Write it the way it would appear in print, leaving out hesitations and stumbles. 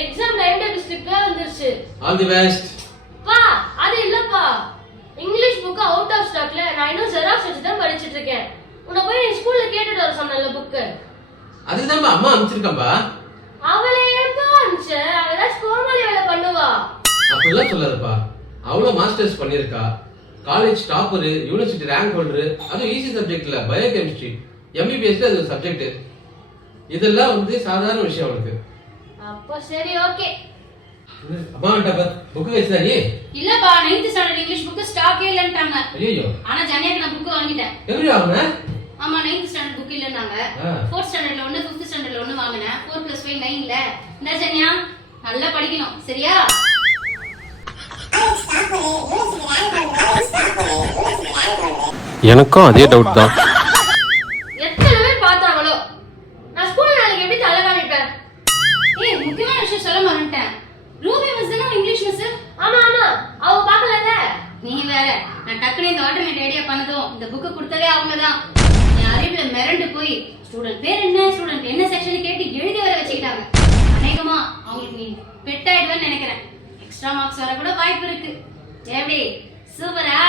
Exam time table ஸ்லிப்ல வந்துருச்சு. All the best. பா அது இல்லப்பா, இங்கிலீஷ் புக் அவுட் ஆஃப் ஸ்டாக்ல. நான் இன்னும் ஜெராக்ஸ் வச்சு தான் படிச்சிட்டு இருக்கேன். உன்னை போய் ஸ்கூல்ல கேட்டுட்டு வர சொன்னல புக். அதுக்கு தான் அம்மா அனுப்பிச்சிருக்கம்பா. அவளே ஏன்பா அனுப்பிச்ச? அவளா கோமாளி வேலை பண்ணுவா. அப்படிலாம் சொல்லாதப்பா. அவ்வளவு மாஸ்டர்ஸ் பண்ணிருக்கா, college topper, university rank holder. அது ஈஸி சப்ஜெக்ட்ல பயோ கெமிஸ்ட்ரி, எம்பிபிஎஸ்ல அது சப்ஜெக்ட். இதெல்லாம் வந்து சாதாரண விஷயம் அவளுக்கு. அப்ப சரி ஓகே. அம்மா கிட்ட புக் வச்சுதா நீ? இல்லப்பா, 9th ஸ்டாண்டர்ட் இங்கிலீஷ் புக் ஸ்டாக்கே இல்லன்றாங்க. ஐயோ. ஆனா ஜனியாக்கு நான் புக் வாங்கிட்டேன். எப்படி வாங்குன? ஆமா, 9th ஸ்டாண்டர்ட் புக் இல்லன்னாங்க. 4th ஸ்டாண்டர்ட்ல ஒன்னு, 5th ஸ்டாண்டர்ட்ல ஒன்னு வாங்குனேன். 4 + 5 9ல. இந்த ஜனியா நல்லா படிக்கணும் சரியா? எனக்கும் அதே டவுட் தான். எத்தனை பேர் பார்த்தாங்களோ, நான் ஸ்கூல்ல நாளைக்கு எப்படி தலை காமிப்பேன்? ஏய், முக்கியமான விஷயம் சொல்ல மறந்துட்டேன். ரூபி மிஸ் தான இங்கிலீஷ் மிஸ்? ஆமா ஆமா, அவ பார்க்கலல. நீ வேற, நான் டக்குனு இந்த ஆல்டர்னேட் ஐடியா பண்ணதும் இந்த புக் கொடுத்ததே அவங்க தான். என் அறிவுல மிரண்டு போய் ஸ்டூடெண்ட் பேர் என்ன, ஸ்டூடெண்ட் என்ன செக்ஷன் கேட்டு எழுதி வர வச்சுக்கிட்டாங்க. அநேகமா அவங்களுக்கு நீ பெட் ஆயிடுவேன்னு நினைக்கிறேன். எக்ஸ்ட்ரா மார்க்ஸ் வர கூட வாய்ப்பு இருக்கு. எப்படி? சூப்பரா?